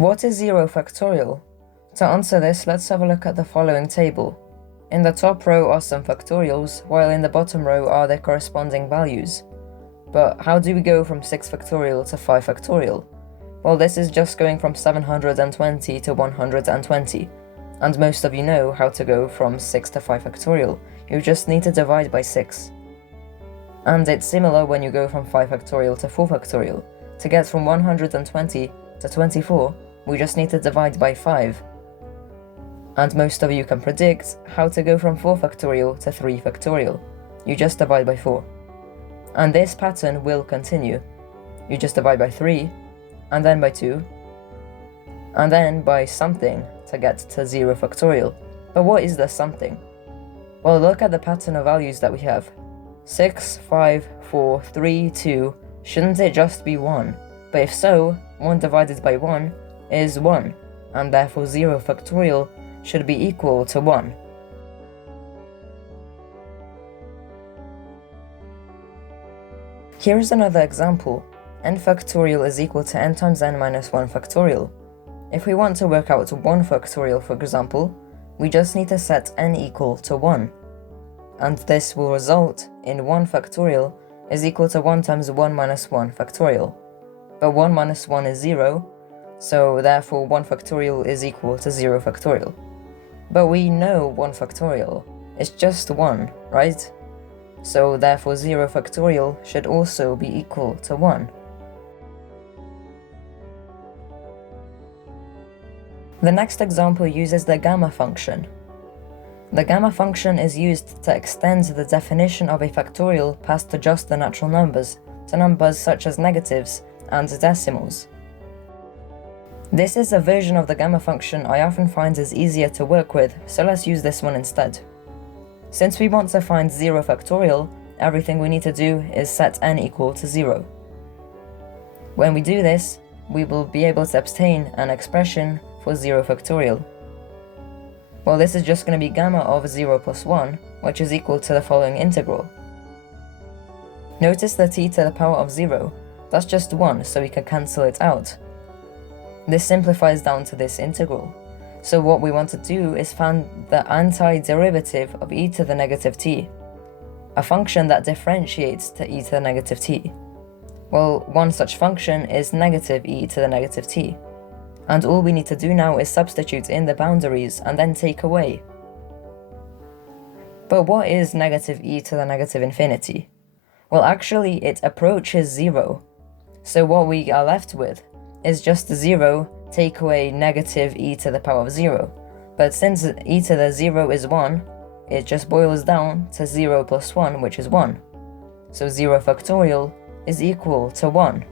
What is 0 factorial? To answer this, let's have a look at the following table. In the top row are some factorials, while in the bottom row are their corresponding values. But how do we go from 6 factorial to 5 factorial? Well, this is just going from 720 to 120, and most of you know how to go from 6 to 5 factorial. You just need to divide by 6. And it's similar when you go from 5 factorial to 4 factorial. To get from 120 to 24, we just need to divide by 5. And most of you can predict how to go from 4 factorial to 3 factorial. You just divide by 4. And this pattern will continue. You just divide by 3, and then by 2, and then by something to get to 0 factorial. But what is the something? Well, look at the pattern of values that we have. 6, 5, 4, 3, 2, shouldn't it just be 1? But if so, 1 divided by 1 is 1, and therefore 0 factorial should be equal to 1. Here's another example. N factorial is equal to n times n minus 1 factorial. If we want to work out 1 factorial, for example, we just need to set n equal to 1. And this will result in 1 factorial is equal to 1 times 1 minus 1 factorial. But 1 minus 1 is 0, so therefore 1 factorial is equal to 0 factorial. But we know 1 factorial is just 1, right? So therefore 0 factorial should also be equal to 1. The next example uses the gamma function. The gamma function is used to extend the definition of a factorial past just the natural numbers, to numbers such as negatives and decimals. This is a version of the gamma function I often find is easier to work with, so let's use this one instead. Since we want to find 0 factorial, everything we need to do is set n equal to 0. When we do this, we will be able to obtain an expression for 0 factorial. Well, this is just going to be gamma of 0 plus 1, which is equal to the following integral. Notice the t to the power of 0. That's just 1, so we can cancel it out. This simplifies down to this integral. So what we want to do is find the antiderivative of e to the negative t, a function that differentiates to e to the negative t. Well, one such function is negative e to the negative t. And all we need to do now is substitute in the boundaries and then take away. But what is negative e to the negative infinity? Well, actually it approaches 0. So what we are left with is just 0 take away negative e to the power of 0. But since e to the 0 is 1, it just boils down to 0 plus 1, which is 1. So 0 factorial is equal to 1.